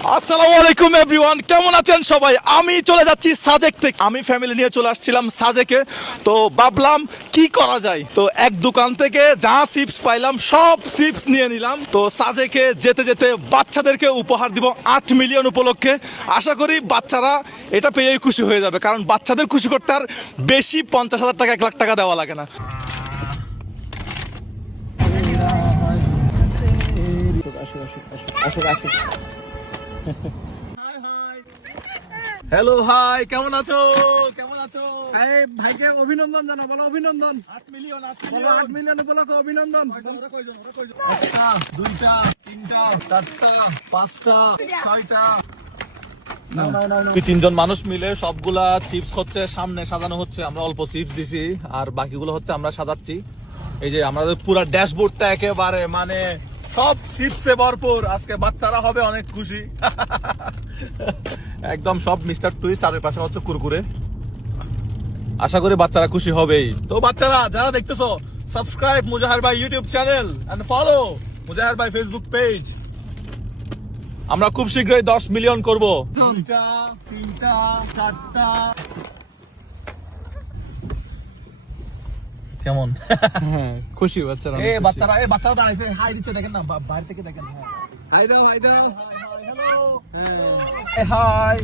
আসসালামু আলাইকুম এভরিওয়ান, কেমন আছেন সবাই? আমি চলে যাচ্ছি সাজেক থেকে। আমি ফ্যামিলি নিয়ে চলে আসছিলাম সাজেকে। তো ভাবলাম কি করা যায়, তো এক দোকান থেকে যা চিপস পাইলাম সব চিপস নিয়ে নিলাম। তো সাজেকে যেতে যেতে বাচ্চাদেরকে উপহার দিব 8 মিলিয়ন উপলক্ষে। আশা করি বাচ্চারা এটা পেয়েই খুশি হয়ে যাবে, কারণ বাচ্চাদের খুশি করতে আর বেশি 50,000 টাকা 1 লাখ টাকা দেওয়া লাগে না। হ্যালো, হাই, কেমন আছো? কেমন আছো? ভাইকে অভিনন্দন জানাও, বলো অভিনন্দন। 8 মিলিয়ন, 8 বলো 8 মিলিয়ন উপলক্ষে অভিনন্দন। একটা, দুইটা, তিনটা, চারটা, পাঁচটা, ছয়টা। তিনজন মানুষ মিলে সবগুলা চিপস হচ্ছে সামনে সাজানো হচ্ছে। আমরা অল্প চিপস দিছি আর বাকিগুলো হচ্ছে আমরা সাজাচ্ছি। এই যে আমাদের পুরো ড্যাশবোর্ডটা একেবারে মানে সব চিপসে ভরপুর। আজকে বাচ্চারা হবে অনেক খুশি। একদম সব মিস্টার টুইস্ট, আর পাশে হচ্ছে কুরকুরে। আশা করি বাচ্চারা খুশি হবেই। তো বাচ্চারা যারা দেখতেছো, সাবস্ক্রাইব মুজাহির ভাই YouTube channel and follow Mujahir ভাই ফেসবুক পেজ। আমরা খুব শীঘ্রই 10 মিলিয়ন করব। দুইটা, তিনটা, চারটা। কেমন খুশি বাচ্চারা? বাচ্চারা দাঁড়াইছে, হাই দিচ্ছে, দেখেন না বাইরে থেকে দেখেন। হাই দাও, হাই দাও। হাই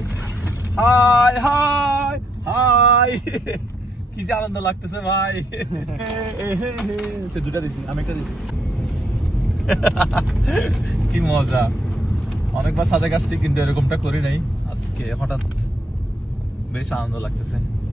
হাই হাই হাই, কি যে আনন্দ লাগতেছে ভাই। সে দুটা দিছি, আমি একটা দিছি। কি মজা। অনেকবার সাথে আসছি কিন্তু এরকমটা করি নাই, আজকে হঠাৎ বেশ আনন্দ লাগতেছে।